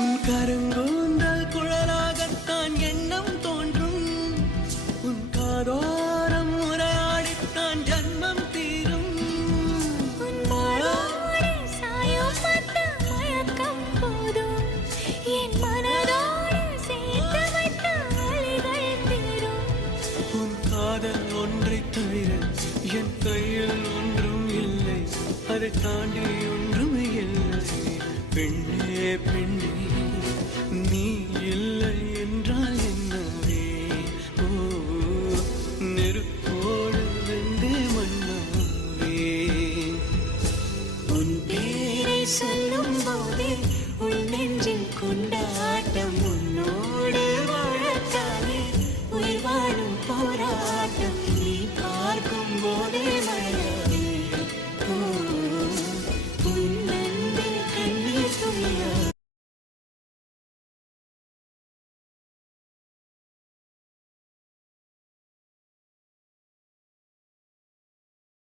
உன் கருங்கூந்தல் குழலாகத்தான் எண்ணம் தோன்றும். உன் காதோரம் உரையாடித்தான் ஜன்மம் தீரும். உன் காதல் ஒன்றை தவிர என் கையில் ஒன்றும் இல்லை, அதை தாண்டி ஒன்றும் இல்லை. பெண்ணே பெண்ணே நீ இல்லை.